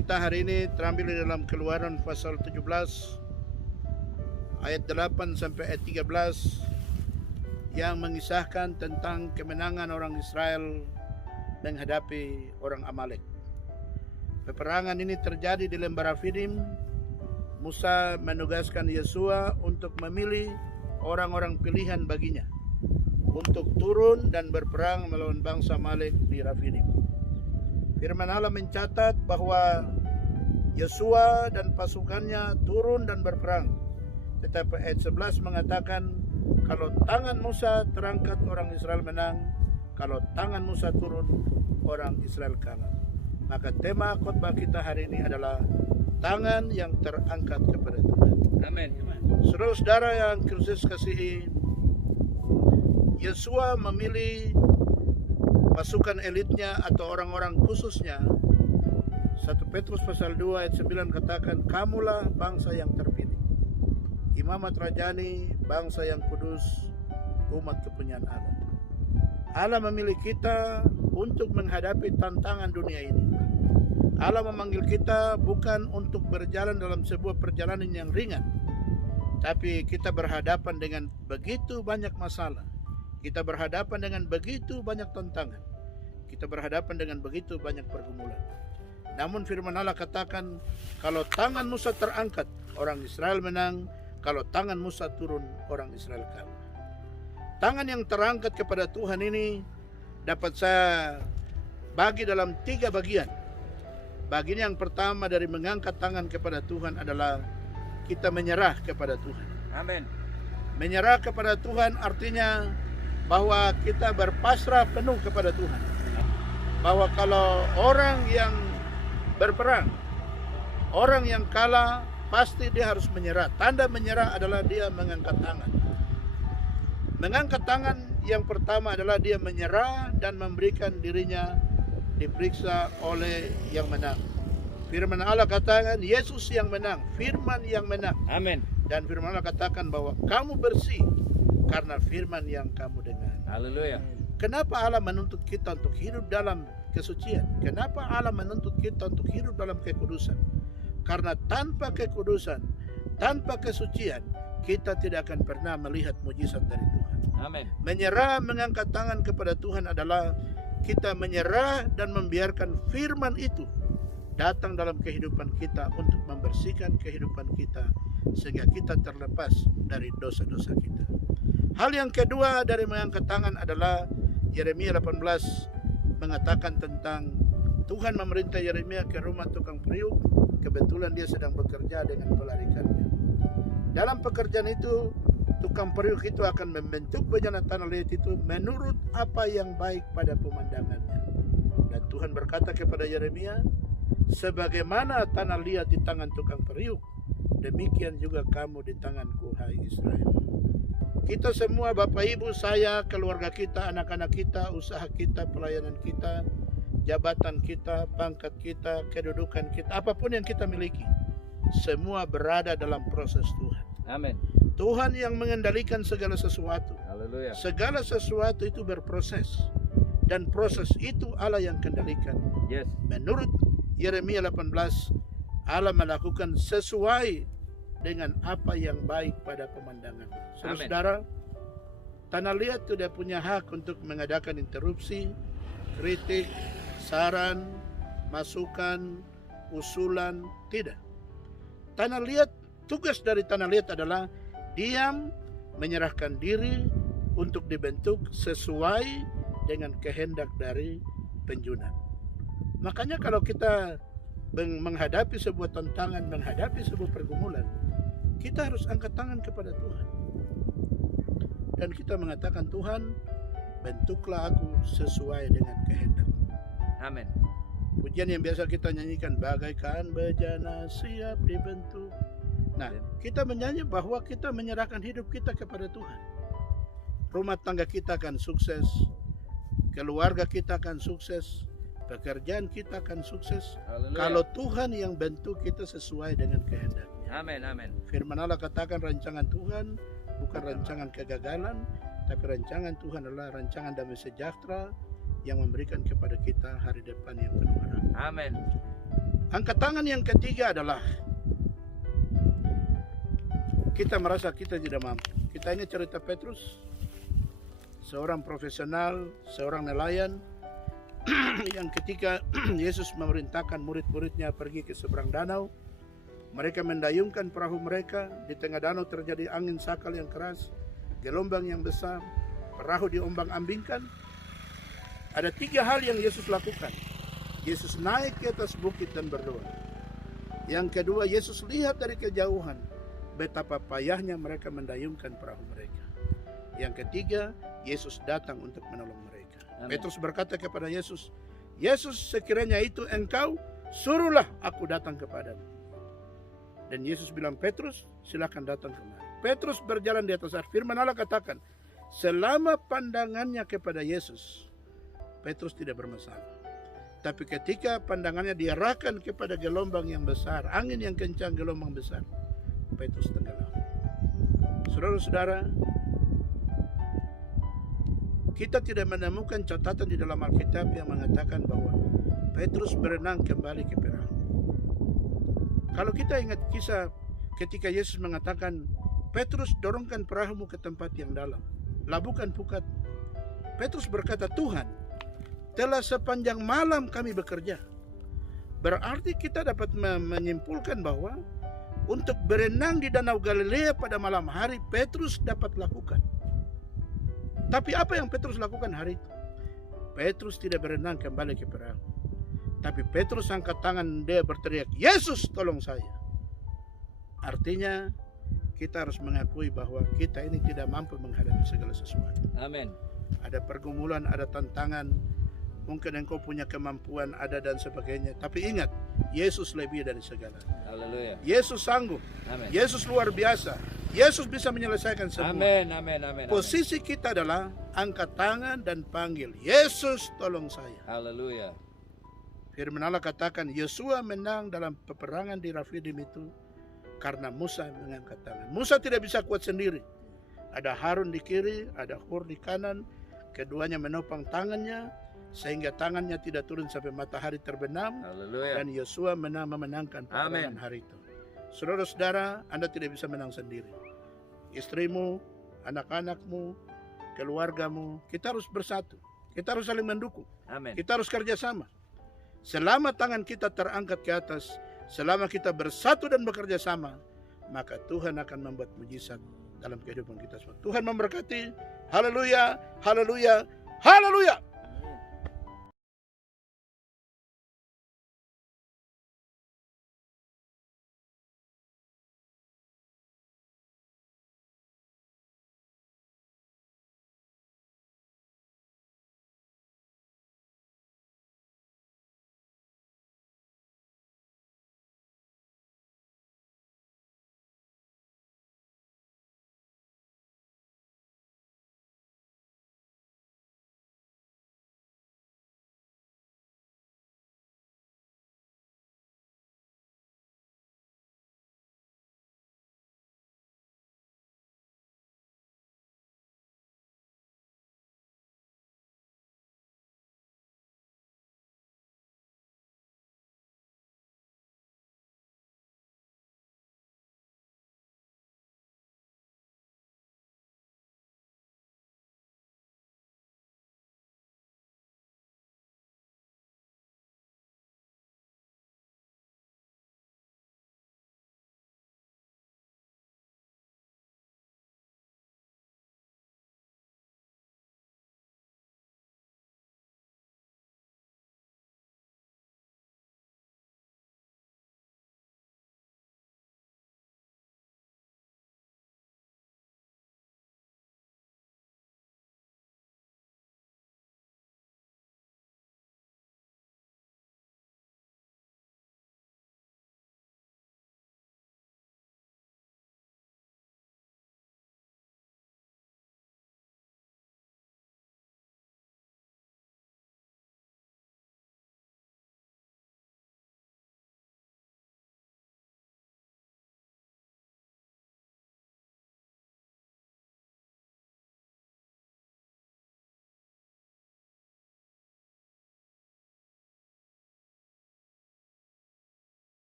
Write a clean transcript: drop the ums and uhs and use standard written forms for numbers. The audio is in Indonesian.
kita hari ini terambil di dalam Keluaran pasal 17 ayat 8 sampai ayat 13 yang mengisahkan tentang kemenangan orang Israel menghadapi orang Amalek. Peperangan ini terjadi di lembah Refidim. Musa menugaskan Yosua untuk memilih orang-orang pilihan baginya untuk turun dan berperang melawan bangsa Amalek di Refidim. Firman Allah mencatat bahwa Yosua dan pasukannya turun dan berperang. Tetapi ayat 11 mengatakan, kalau tangan Musa terangkat, orang Israel menang. Kalau tangan Musa turun, orang Israel kalah. Maka tema khotbah kita hari ini adalah tangan yang terangkat kepada Tuhan. Amin. Saudara-saudara yang Kristus kasihi, Yosua memilih pasukan elitnya atau orang-orang khususnya. 1 Petrus pasal 2 ayat 9 katakan, kamulah bangsa yang terpilih, imamat rajani, bangsa yang kudus, umat kepunyaan Allah. Allah memilih kita untuk menghadapi tantangan dunia ini. Allah memanggil kita bukan untuk berjalan dalam sebuah perjalanan yang ringan, tapi kita berhadapan dengan begitu banyak masalah. Kita berhadapan dengan begitu banyak tantangan. Kita berhadapan dengan begitu banyak pergumulan. Namun firman Allah katakan, kalau tangan Musa terangkat, orang Israel menang. Kalau tangan Musa turun, orang Israel kalah. Tangan yang terangkat kepada Tuhan ini dapat saya bagi dalam 3 bagian. Bagian yang pertama dari mengangkat tangan kepada Tuhan adalah kita menyerah kepada Tuhan. Amin. Menyerah kepada Tuhan artinya bahwa kita berpasrah penuh kepada Tuhan. Bahwa kalau orang yang berperang, orang yang kalah, pasti dia harus menyerah. Tanda menyerah adalah dia mengangkat tangan. Mengangkat tangan yang pertama adalah dia menyerah dan memberikan dirinya diperiksa oleh yang menang. Firman Allah katakan Yesus yang menang, firman yang menang. Amin. Dan firman Allah katakan bahwa kamu bersih karena firman yang kamu dengar. Haleluya. Kenapa Allah menuntut kita untuk hidup dalam kesucian? Kenapa Allah menuntut kita untuk hidup dalam kekudusan? Karena tanpa kekudusan, tanpa kesucian, kita tidak akan pernah melihat mujizat dari Tuhan. Amin. Menyerah, mengangkat tangan kepada Tuhan adalah kita menyerah dan membiarkan firman itu datang dalam kehidupan kita untuk membersihkan kehidupan kita sehingga kita terlepas dari dosa-dosa kita. Hal yang kedua dari mengangkat tangan adalah Yeremia 18 mengatakan tentang Tuhan memerintah Yeremia ke rumah tukang periuk. Kebetulan dia sedang bekerja dengan pelarikannya. Dalam pekerjaan itu, tukang periuk itu akan membentuk bejana tanah liat itu menurut apa yang baik pada pemandangannya. Dan Tuhan berkata kepada Yeremia, sebagaimana tanah liat di tangan tukang periuk, demikian juga kamu di tanganku, hai Israel. Kita semua, Bapak Ibu, saya, keluarga kita, anak-anak kita, usaha kita, pelayanan kita, jabatan kita, pangkat kita, kedudukan kita, apapun yang kita miliki, semua berada dalam proses Tuhan. Amin. Tuhan yang mengendalikan segala sesuatu. Haleluya. Segala sesuatu itu berproses, dan proses itu Allah yang kendalikan. Yes. Menurut Yeremia 18, Allah melakukan sesuai dengan apa yang baik pada pemandangan. Saudara, tanah liat tidak punya hak untuk mengadakan interupsi, kritik, saran, masukan, usulan, tidak. Tanah liat, tugas dari tanah liat adalah diam, menyerahkan diri untuk dibentuk sesuai dengan kehendak dari penjunan. Makanya kalau kita menghadapi sebuah tantangan, menghadapi sebuah pergumulan, kita harus angkat tangan kepada Tuhan. Dan kita mengatakan, Tuhan, bentuklah aku sesuai dengan kehendak-Mu. Amin. Pujian yang biasa kita nyanyikan, bagaikan bejana siap dibentuk. Nah, kita menyanyi bahwa kita menyerahkan hidup kita kepada Tuhan. Rumah tangga kita akan sukses, keluarga kita akan sukses, pekerjaan kita akan sukses. Haleluya. Kalau Tuhan yang bentuk kita sesuai dengan kehendak-Nya. Amin. Amin. Firman Allah katakan rancangan Tuhan bukan rancangan kegagalan, tapi rancangan Tuhan adalah rancangan damai sejahtera yang memberikan kepada kita hari depan yang penuh harapan. Amin. Angkat tangan yang ketiga adalah kita merasa kita tidak mampu. Kita ingat cerita Petrus, seorang profesional, seorang nelayan yang ketika Yesus memerintahkan murid-muridnya pergi ke seberang danau, mereka mendayungkan perahu mereka. Di tengah danau terjadi angin sakal yang keras, gelombang yang besar, perahu diombang-ambingkan. Ada 3 hal yang Yesus lakukan. Yesus naik ke atas bukit dan berdoa. Yang kedua, Yesus lihat dari kejauhan betapa payahnya mereka mendayungkan perahu mereka. Yang ketiga, Yesus datang untuk menolong mereka. Amen. Petrus berkata kepada Yesus, Yesus, sekiranya itu engkau, suruhlah aku datang kepadamu. Dan Yesus bilang, Petrus, silakan datang kemari. Petrus berjalan di atas air. Firman Allah katakan, selama pandangannya kepada Yesus, Petrus tidak bermasalah. Tapi ketika pandangannya diarahkan kepada gelombang yang besar, angin yang kencang, gelombang besar, Petrus tenggelam. Saudara-saudara, kita tidak menemukan catatan di dalam Alkitab yang mengatakan bahwa Petrus berenang kembali ke perahu. Kalau kita ingat kisah ketika Yesus mengatakan, Petrus, dorongkan perahumu ke tempat yang dalam, labuhkan pukat. Petrus berkata, Tuhan, telah sepanjang malam kami bekerja. Berarti kita dapat menyimpulkan bahwa untuk berenang di Danau Galilea pada malam hari, Petrus dapat lakukan. Tapi apa yang Petrus lakukan hari itu? Petrus tidak berenang kembali ke perahu. Tapi Petrus angkat tangan, dia berteriak, Yesus, tolong saya. Artinya, kita harus mengakui bahwa kita ini tidak mampu menghadapi segala sesuatu. Amin. Ada pergumulan, ada tantangan, mungkin engkau punya kemampuan, ada dan sebagainya. Tapi ingat, Yesus lebih dari segala. Haleluya. Yesus sanggup. Amin. Yesus luar biasa. Yesus bisa menyelesaikan semua. Amin, amin, amin. Posisi kita adalah angkat tangan dan panggil, Yesus, tolong saya. Haleluya. Firman Allah katakan, Yosua menang dalam peperangan di Rafidim itu karena Musa mengangkat tangan. Musa tidak bisa kuat sendiri. Ada Harun di kiri, ada Hur di kanan. Keduanya menopang tangannya sehingga tangannya tidak turun sampai matahari terbenam. Haleluya. Dan Yosua memenangkan peperangan hari itu. Saudara-saudara, Anda tidak bisa menang sendiri. Istrimu, anak-anakmu, keluargamu, kita harus bersatu. Kita harus saling mendukung. Amin. Kita harus kerjasama. Selama tangan kita terangkat ke atas, selama kita bersatu dan bekerja sama, maka Tuhan akan membuat mujizat dalam kehidupan kita semua. Tuhan memberkati. Haleluya, haleluya, haleluya.